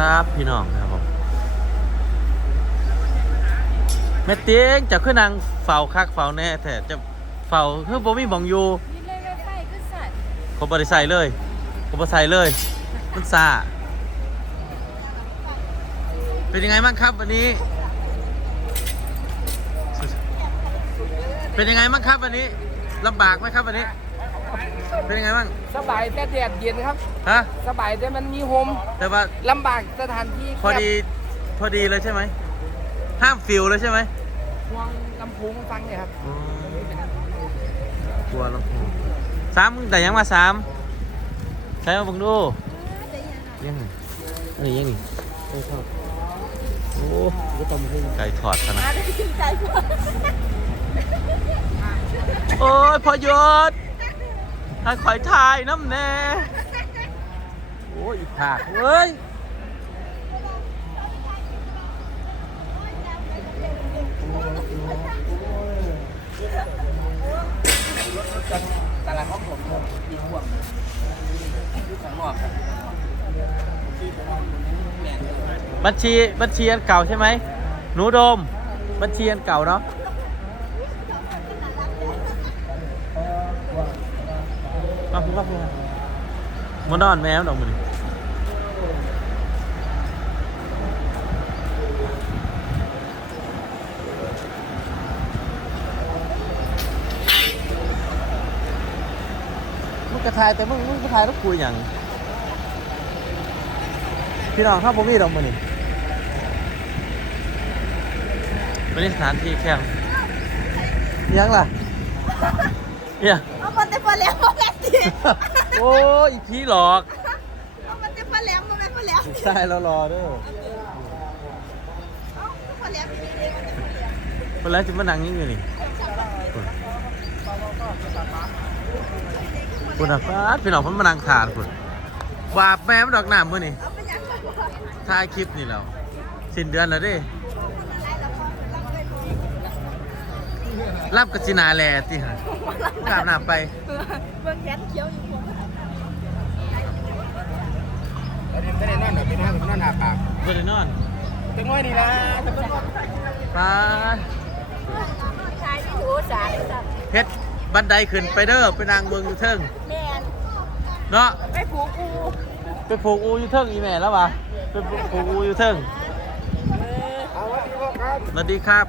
ครับพี่น้องครับผมแม่เตียงจะขึ้นนางเฝ้าคักเฝ้าแน่แต่จะเฝ้าคือบ่มีหมองอยู่นี่เลยไฟก็สั่นผมบ่ได้ใส่เลยผมบ่ใส่เลยมันซาเป็นยังไงบ้างครับวันนี้ เป็นยังไงบ้างครับวันนี้ลำบากไหมครับวันนี้ เป็นยังไงบ้าง สบายแต่แดดเย็นครับ ฮะ สบายแต่มันมีโฮมแต่ว่าลำบากสถานที่พอดี พอดีเลยใช่ไหม ห้ามฟิวเลยใช่ไหมห่วงลำโพูงฟังเนี่ยครับอ๋อกลัวลำโพงสามแต่ยังมาสามใช้มาเบังดูยังไงอันนี้ยังนี่โอ้ชอบโอ้ก็ต้มขึ้นไก่ถอดขนาดมาได้ชื่นใจพวกโอ้ยพอยศ ถ้าคอยทายน้ำแน่โอ้ยอีกผากเว้ยตลาดของผมมีห่วงของหมอกครับบัญชีบัญชีอันเก่าใช่ไหมหนูโดม บัญชีอันเก่าเนาะ มาพูดมาพูดมานอนแมวดอกมือมึงกระทายแต่มึงมึงกระทายแล้วคุยอย่างพี่น้องถ้าผมมีดอกมือนี่วันนี้สถานที่แข่ยังล่ะ เนี่ย เอามันจะพอแล้วมาแม่ตีโอ้ยอีพี่หลอกเอามันจะพอแล้วมาแม่พอแล้วใช่แล้วรอเด้วยเอาพอแล้วดีดีมันจะพอแล้วคนแล้วจะมานั่งยิ่งอยู่นี่คุณอะฟ้าดพี่น้องเพิ่นมานั่งทานคุณวาบแม่มันดอกหนามมือนี่เอาไปยังไงวะถ่ายคลิปนี่แล้วสิ้นเดือนแล้วเดิ รับกสินาแลที่ฮะกราบหน้าไปเบิ่งแขนเขียวอยู่ผมแล้วนี่ไม่ได้นอนหรอกเป็นนอนนอนหนาปากเพื่อนนอนจังไว้นี่นะจะเป็นฟ้าดชายที่หูสายเฮ็ดบันไดขึ้นไปเด้อไปนางเมืองอยู่เทิงแมนเนาะไปผูกกูไปผูกอูอยู่เทิงอีแม่แล้ววะไปผูกอูอยู่เทิงเอาไว้ที่ว่าครับสวัสดีครับ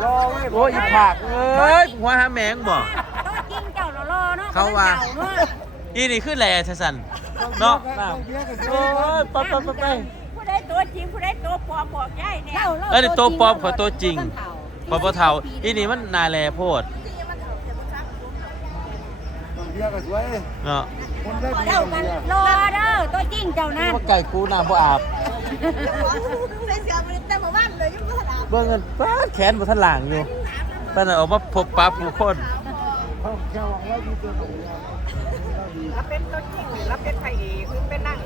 โอ้ยรอไว้โอ้ยอีผักเอ้ยหัวหาแมงบ่กินเจ้าละรอเนาะเขาว่าอีนี่คือแหล่ทะสันเนาะน้ำโอ้ยไปไปไปไปผู้ใดตัวจริงผู้ใดตัวปลอมบอกได้เนี่ยเอ้ยนี่ตัวปลอมขอตัวจริงปปเทาอีนี่มันนาแลโพดเบียร์ก็สวยเนาะคนได้ดีเจ้ากันรอเด้อตัวจริงเจ้านั่นว่าไก่กูน้ำบ่อาบใส่เสื้อมันเต็มหมู่บ้าน เลยยังบ่ทันอาบเบิ่งเงินป้าดแขนบ่ทันหลางอยู่ปานนั้นออกมาพบปะผู้คนเขาแค่หวังว่าดีเกินไปรับเป็นตัวจริงหรือรับเป็นไผเอกหรือเป็นนั่ง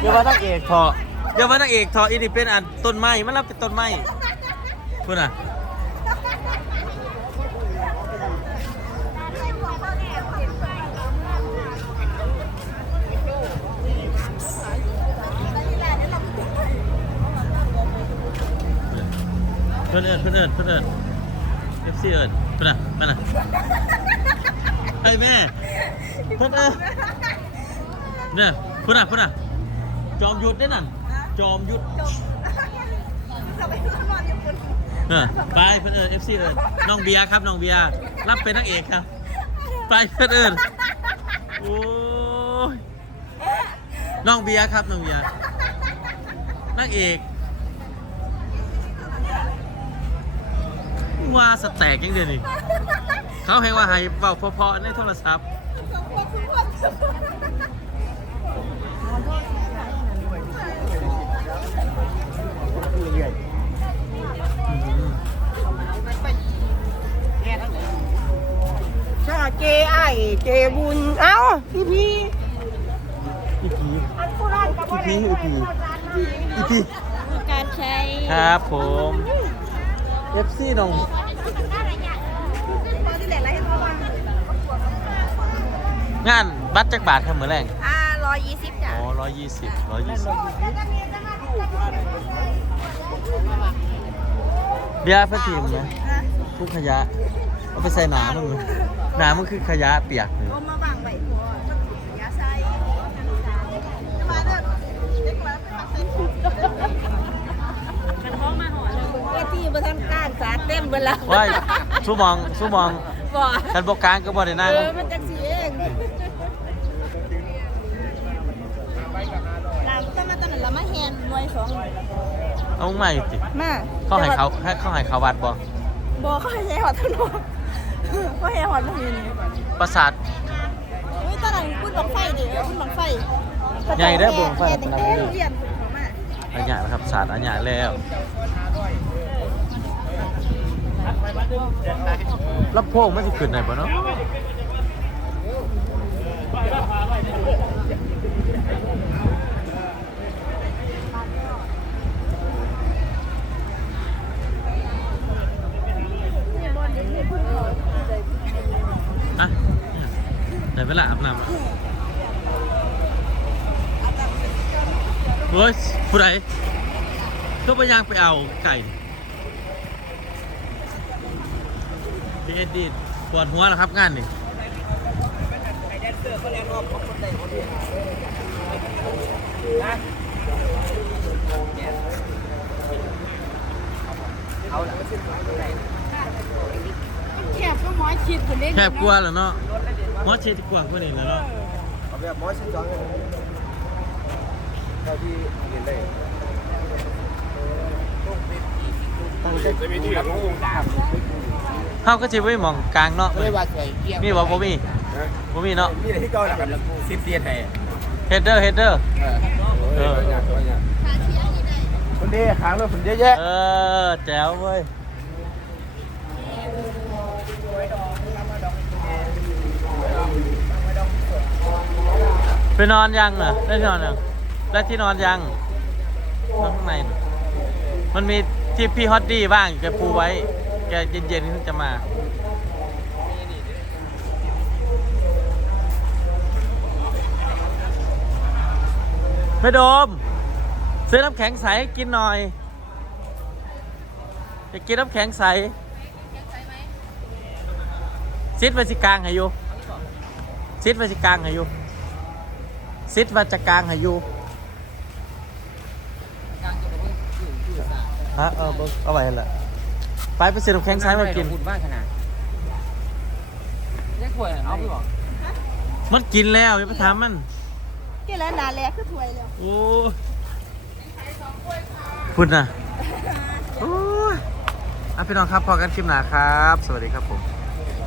อย่าว่านางเอกเถอะอย่าว่านางเอกเถอะอีนี่เป็นอันต้นไม้มันรับเป็นต้นไม้พุ่นน่ะ เพื่อนเอิญเพื่อนเอิญเพื่อนเอิญเอฟซีเอิญเพื่อนน่ะมาน่ะไอ้แม่เพื่อนเอิญเนี่ยเพื่อนน่ะเพื่อนน่ะจอมยุทธได้นั่นจอมยุทธจะไปนอนญี่ปุ่นเออไปเพื่อนเอิญเอฟซีเอิญน้องเบียร์ครับน้องเบียร์รับเป็นนักเอกครับ ไปเพื่อนเอิญโอ้ยน้องเบียร์ครับน้องเบียร์นักเอก ว่าสแต็กยังเดียวนี่เขาให้ว่าให้เบาเพอๆในโทรศัพท์ชาเจไอเจบุญ เอ้า พี่พี่อีพีอันผู้ร้านกับว่าอีพีอีพีอีพีการใช้ ครับผม เอฟซีน้องตอนที่แหลกอะไรให้พ่อมางานบัตรจักบาทครับเหมือนแรงห้าร้ร้อยยี่สิบจ้ะอ๋อร้อยยี่สิบร้อยยี่สิบเบียร์เพื่อทีมนะทุกขยะ เอาไปใส่หนามึงเลยหนามันคือขยะเปียกเลย เลยเวทีมาทำการสาเต็มเวลาว้ายสู้มองสู้มองบ่คันบอกกลางก็บ่ได้นั่งเออมันจังสีเองลามต้องมาตอนนั้นเรามาแฮนหน่วยสองหน่วยเอาใหม่ติมาเข้าให้เขาให้เข้าให้เขาวัดบ่บ่เขาให้หอดถนนเขาให้หอดมาอยู่นี่ประสาทเฮ้ยตอนนั้นพูดบังไฟดิเออพูดบังไฟใหญ่เด้อบังไฟเด็กๆเรียนเขามาอัญญานะครับศาสตร์อัญญาแล้ว ลำโพงมันจะขึ้นไหนบ่เนาะอะไหนเวลาอาบน้ำอะเฮ้ยผู้ใดก็ไปยางไปเอาไก่ พี่เอ็ดดี้ปวดหัวแล้วครับงานนี่ไอแดนเซอร์เขาเรียนว่าของคนใดคนหนึ่งนะเอาะแคบก็ม้อยคิดคนเล็กแคบกลัวแล้วเนาะมอสเชดกลัวกว่านี้แล้วเนาะเอาแบบมอสิบสองเท่าที่เรียนได้ตั้งใจจะมีที่กับงงตาม เฮาก็สิไว้หมองกลางเนาะ ก็เลยว่าสวยเกี่ยวมีบ่บ่มีบ่มีเนาะนี่ที่เก่าแหละครับซิปเตียไทยเฮดเดอร์เฮดเดอร์เออคนดีหางเลยคนเยอะแยะเออแจ๋วเว้ยไปนอนยังอะได้ที่นอนยังได้ที่นอนยังนอนข้างในน่ะมันมีที่พี่ฮอตดี้ว่างแกปูไว้ แกเย็นๆถึงจะมา ไม่โดม ซื้อน้ำแข็งใสให้กินหน่อยจะกินน้ำแข็งใสซิดวัชิกลางให้อยู่ซิดวัชิกลางให้อยู่ซิดวัชกลางให้อยู่ฮะเออเบิ่งเอาไว้ให้ละ ไปไปซื้อน้ำแข็งใสมากินคุณบ้านขนาดแยกขวดเอาไปบอกมันกินแล้วอย่าไปถามมันที่แล้วนานแล้วคือถวยแล้วโอ้ยพุ่นนะโอ้ยอะพี่น้องครับพอกันคลิปหนาครับ สวัสดีครับผม